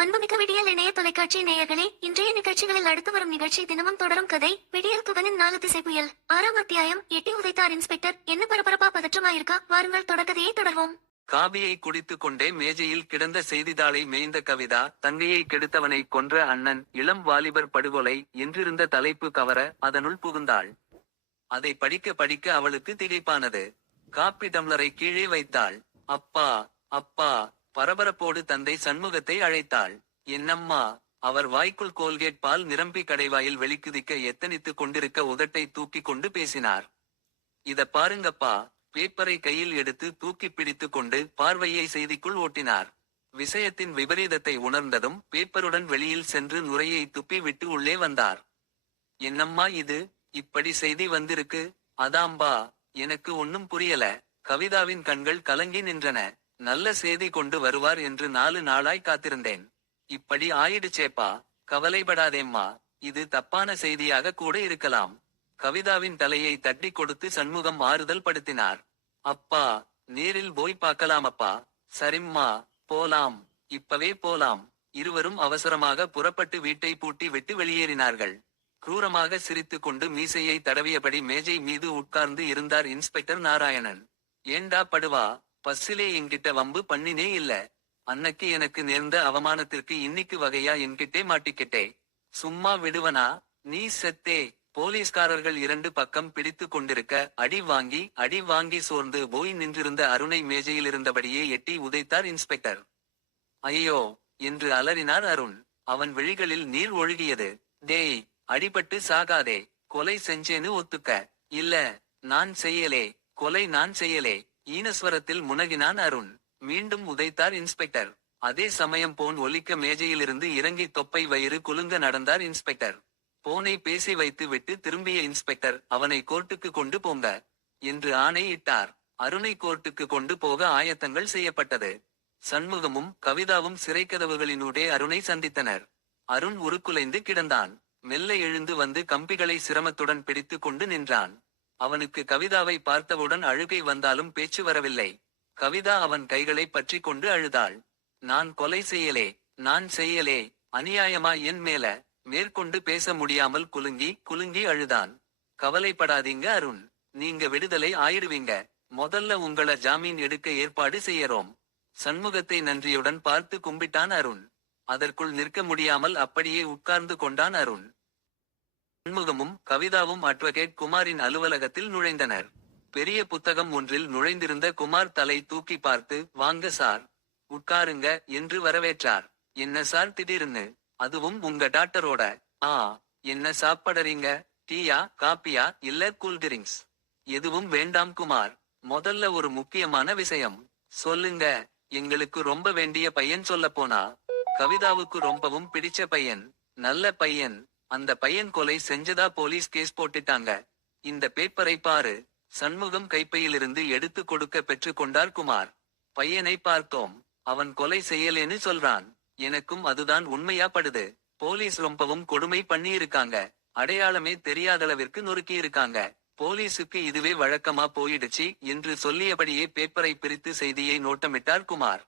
அன்புமிக்க விடியல் இணைய தொலைக்காட்சி நேயர்களே, இன்றைய நிகழ்ச்சிகளில் அடுத்து வரும் நிகழ்ச்சி தினமும் தொடரும் கதை விடியல் குகனின் 4 திசை புயல். 6ஆம் அத்தியாயம். எட்டி உதைத்தார் இன்ஸ்பெக்டர். என்ன பரபரப்பா பதற்றமாயிருக்கா? வாருங்கள் தொடர்கதையை தொடர்வோம். காபியை குடித்துக் கொண்டே மேஜையில் கிடந்த செய்தித்தாளை மேய்ந்த கவிதா, தங்கையை கெடுத்தவனை கொன்ற அண்ணன், இளம் வாலிபர் படுகொலை என்றிருந்த தலைப்பு கவர அதனுள் புகுந்தாள். அதை படிக்க படிக்க அவளுக்கு திகைப்பானது. காப்பி டம்ளரை கீழே வைத்தாள். அப்பா, அப்பா. பரபரப்போடு தந்தை சண்முகத்தை அழைத்தாள். என்னம்மா? அவர் வாய்க்குள் கோல்கேட் பால் நிரம்பி கடைவாயில் வெளிக்குதிக்க எத்தனித்துக் கொண்டிருக்க உதட்டை தூக்கி கொண்டு பேசினார். இத பாருங்கப்பா. பேப்பரை கையில் எடுத்து தூக்கி பிடித்து கொண்டு பார்வையை செய்திக்குள் ஓட்டினார். விஷயத்தின் விபரீதத்தை உணர்ந்ததும் பேப்பருடன் வெளியில் சென்று நுரையை துப்பி விட்டு உள்ளே வந்தார். என்னம்மா இது? இப்படி செய்தி வந்திருக்கு? அதாம்பா, எனக்கு ஒன்னும் புரியல. கவிதாவின் கண்கள் கலங்கி நின்றன. நல்ல செய்தி கொண்டு வருவார் என்று 4 நாளாய் காத்திருந்தேன். இப்படி ஆயிடுச்சேப்பா. கவலைப்படாதேம்மா, இது தப்பான செய்தியாக கூட இருக்கலாம். கவிதாவின் தலையை தட்டி கொடுத்து சண்முகம் ஆறுதல் படுத்தினார். அப்பா, நேரில் போய் பார்க்கலாமப்பா. சரிம்மா, போலாம். இப்பவே போலாம். இருவரும் அவசரமாக புறப்பட்டு வீட்டை பூட்டி விட்டு வெளியேறினார்கள். क्रूரமாக சிரித்து கொண்டு மீசையை தடவியபடி மேஜை மீது உட்கார்ந்து இருந்தார் இன்ஸ்பெக்டர் நாராயணன். ஏண்டா படுவா, பஸ்ஸிலே என்கிட்ட வம்பு பண்ணினே இல்ல. அன்னைக்கு எனக்கு நேர்ந்த அவமானத்திற்கு இன்னிக்கு வகையா என்கிட்டே மாட்டிக்கிட்டே. சும்மா விடுவனா? நீ செத்தே. போலீஸ்காரர்கள் 2 பக்கம் பிடித்து கொண்டிருக்க அடி வாங்கி சோர்ந்து போய் நின்றிருந்த அருணை மேஜையில் இருந்தபடியே எட்டி உதைத்தார் இன்ஸ்பெக்டர். ஐயோ என்று அலறினார் அருண். அவன் விழிகளில் நீர் ஒழுகியது. டேய், அடிபட்டு சாகாதே. கொலை செஞ்சேன்னு ஒத்துக்க. இல்ல, நான் செய்யலே. கொலை நான் செய்யலே. ஈனஸ்வரத்தில் முனகினான் அருண். மீண்டும் உதைத்தார் இன்ஸ்பெக்டர். அதே சமயம் போன் ஒலிக்க மேஜையிலிருந்து இறங்கி தொப்பை வயிறு குலுங்க நடந்தார் இன்ஸ்பெக்டர். போனை பேசி வைத்து விட்டு திரும்பிய இன்ஸ்பெக்டர், அவனை கோர்ட்டுக்கு கொண்டு போங்க என்று ஆணை இட்டார். அருணை கோர்ட்டுக்கு கொண்டு போக ஆயத்தங்கள் செய்யப்பட்டது. சண்முகமும் கவிதாவும் சிறைக்கதவுகளினூடே அருணை சந்தித்தனர். அருண் உருக்குலைந்து கிடந்தான். மெல்ல எழுந்து வந்து கம்பிகளை சிரமத்துடன் பிடித்து கொண்டு நின்றான். அவனுக்கு கவிதாவை பார்த்தவுடன் அழுகை வந்தாலும் பேச்சு வரவில்லை. கவிதா அவன் கைகளை பற்றி கொண்டு அழுதாள். நான் கொலை செய்யலே. நான் செய்யலே. அநியாயமா என் மேல? மேற்கொண்டு பேச முடியாமல் குலுங்கி அழுதான். கவலைப்படாதீங்க அருண், நீங்க விடுதலை ஆயிடுவீங்க. முதல்ல உங்கள ஜாமீன் எடுக்க ஏற்பாடு செய்யறோம். சண்முகத்தை நன்றியுடன் பார்த்து கும்பிட்டான் அருண். அதற்குள் நிற்க முடியாமல் அப்படியே உட்கார்ந்து கொண்டான் அருண். சண்முகமும் கவிதாவும் அட்வொகேட் குமாரின் அலுவலகத்தில் நுழைந்தனர். பெரிய புத்தகம் ஒன்றில் நுழைந்திருந்த குமார் தலை தூக்கி பார்த்து, வாங்க சார், உட்காருங்க என்று வரவேற்றார். என்ன சார் திடீர்னு? அதுவும் உங்க டாக்டரோட? என்ன சாப்பிடறீங்க? டீயா, காப்பியா, இல்ல கூல்ட்ரிங்க்ஸ்? எதுவும் வேண்டாம் குமார். முதல்ல ஒரு முக்கியமான விஷயம் சொல்லுங்க. எங்களுக்கு ரொம்ப வேண்டிய பையன் சொல்ல போனா. கவிதாவுக்கு ரொம்பவும் பிடிச்ச பையன். நல்ல பையன். அந்த பையன் கொலை செஞ்சதா போலீஸ் கேஸ் போட்டுட்டாங்க. இந்த பேப்பரை பாரு. சண்முகம் கைப்பையிலிருந்து எடுத்து கொடுக்க பெற்று கொண்டார் குமார். பையனை பார்த்தோம். அவன் கொலை செய்யலேன்னு சொல்றான். எனக்கும் அதுதான் உண்மையா படுது. போலீஸ் ரொம்பவும் கொடுமை பண்ணியிருக்காங்க. அடையாளமே தெரியாதளவிற்கு நொறுக்கியிருக்காங்க. போலீசுக்கு இதுவே வழக்கமா போயிடுச்சு என்று சொல்லியபடியே பேப்பரை பிரித்து செய்தியை நோட்டமிட்டார் குமார்.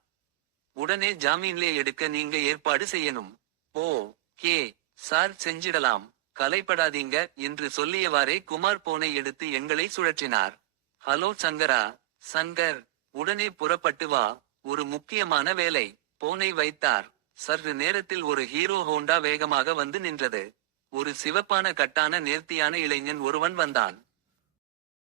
உடனே ஜாமீன்லே எடுக்க நீங்க ஏற்பாடு செய்யணும். ஓ கே சார், செஞ்சிடலாம். கலைப்படாதீங்க என்று சொல்லியவாறே குமார் போனை எடுத்து எங்களை சுழற்றினார். ஹலோ சங்கரா. சங்கர், உடனே புறப்பட்டு வா, ஒரு முக்கியமான வேலை. போனை வைத்தார். சற்று நேரத்தில் ஒரு ஹீரோ ஹோண்டா வேகமாக வந்து நின்றது. ஒரு சிவப்பான கட்டான நேர்த்தியான இளைஞன் ஒருவன் வந்தான்.